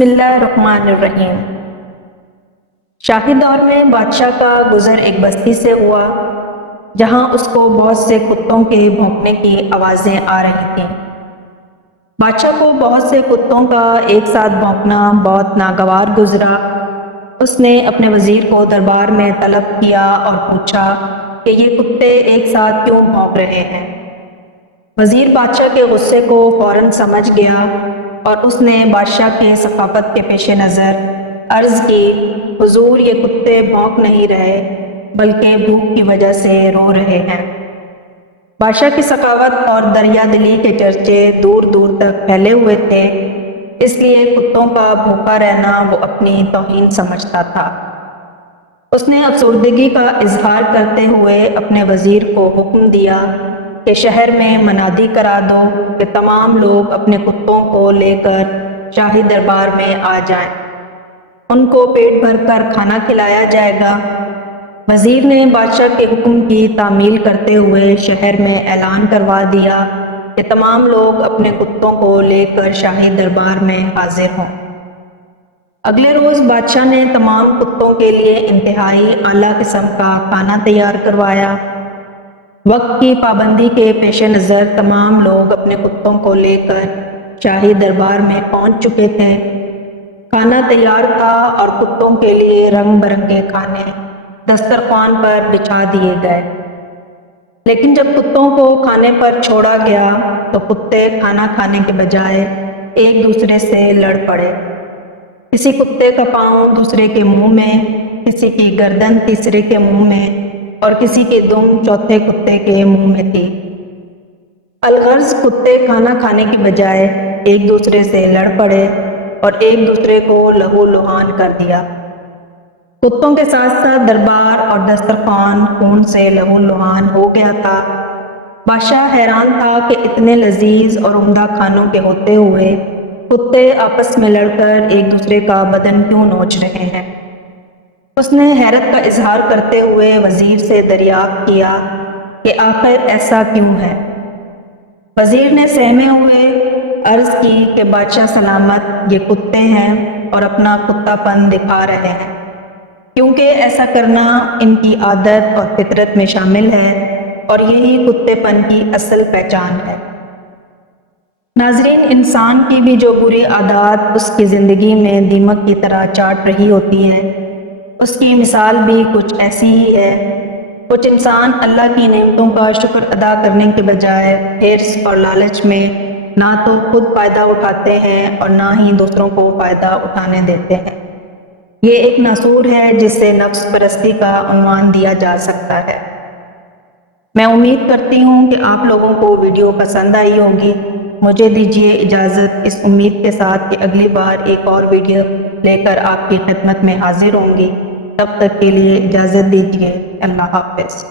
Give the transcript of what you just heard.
بسم اللہ الرحمن الرحیم۔ شاہی دور میں بادشاہ کا گزر ایک بستی سے ہوا جہاں اس کو بہت سے کتوں کے بھونکنے کی آوازیں آ رہی تھیں۔ بادشاہ کو بہت سے کتوں کا ایک ساتھ بھونکنا بہت ناگوار گزرا۔ اس نے اپنے وزیر کو دربار میں طلب کیا اور پوچھا کہ یہ کتے ایک ساتھ کیوں بھونک رہے ہیں۔ وزیر بادشاہ کے غصے کو فوراً سمجھ گیا اور اس نے بادشاہ کے ثقافت کے پیش نظر عرض کی، حضور یہ کتے بھونک نہیں رہے بلکہ بھوک کی وجہ سے رو رہے ہیں۔ بادشاہ کی سخاوت اور دریا دلی کے چرچے دور دور تک پھیلے ہوئے تھے، اس لیے کتوں کا بھوکا رہنا وہ اپنی توہین سمجھتا تھا۔ اس نے افسردگی کا اظہار کرتے ہوئے اپنے وزیر کو حکم دیا کہ شہر میں منادی کرا دو کہ تمام لوگ اپنے کتوں کو لے کر شاہی دربار میں آ جائیں، ان کو پیٹ بھر کر کھانا کھلایا جائے گا۔ وزیر نے بادشاہ کے حکم کی تعمیل کرتے ہوئے شہر میں اعلان کروا دیا کہ تمام لوگ اپنے کتوں کو لے کر شاہی دربار میں حاضر ہوں۔ اگلے روز بادشاہ نے تمام کتوں کے لیے انتہائی اعلیٰ قسم کا کھانا تیار کروایا۔ وقت کی پابندی کے پیش نظر تمام لوگ اپنے کتوں کو لے کر شاہی دربار میں پہنچ چکے تھے۔ کھانا تیار تھا اور کتوں کے لیے رنگ برنگے کھانے دسترخوان پر بچھا دیے گئے، لیکن جب کتوں کو کھانے پر چھوڑا گیا تو کتے کھانا کھانے کے بجائے ایک دوسرے سے لڑ پڑے۔ کسی کتے کا پاؤں دوسرے کے منہ میں، کسی کی گردن تیسرے کے منہ میں اور کسی کی دم چوتھے کتے کے منہ میں تھی۔ الغرض کتے کھانا کھانے کی بجائے ایک دوسرے سے لڑ پڑے اور ایک دوسرے کو لہو لہان کر دیا۔ کتوں کے ساتھ ساتھ دربار اور دسترخوان خون سے لہو لہان ہو گیا تھا۔ بادشاہ حیران تھا کہ اتنے لذیذ اور عمدہ کھانوں کے ہوتے ہوئے کتے آپس میں لڑ کر ایک دوسرے کا بدن کیوں نوچ رہے ہیں۔ اس نے حیرت کا اظہار کرتے ہوئے وزیر سے دریافت کیا کہ آخر ایسا کیوں ہے۔ وزیر نے سہمے ہوئے عرض کی کہ بادشاہ سلامت، یہ کتے ہیں اور اپنا کتا پن دکھا رہے ہیں، کیونکہ ایسا کرنا ان کی عادت اور فطرت میں شامل ہے اور یہی کتے پن کی اصل پہچان ہے۔ ناظرین، انسان کی بھی جو بری عادات اس کی زندگی میں دیمک کی طرح چاٹ رہی ہوتی ہیں، اس کی مثال بھی کچھ ایسی ہی ہے۔ کچھ انسان اللہ کی نعمتوں کا شکر ادا کرنے کے بجائے حرص اور لالچ میں نہ تو خود فائدہ اٹھاتے ہیں اور نہ ہی دوسروں کو فائدہ اٹھانے دیتے ہیں۔ یہ ایک ناسور ہے جس سے نفس پرستی کا عنوان دیا جا سکتا ہے۔ میں امید کرتی ہوں کہ آپ لوگوں کو ویڈیو پسند آئی ہوگی۔ مجھے دیجیے اجازت اس امید کے ساتھ کہ اگلی بار ایک اور ویڈیو لے کر آپ کی خدمت میں حاضر ہوں گی۔ تب تک کے لیے اجازت دیجیے۔ اللہ حافظ۔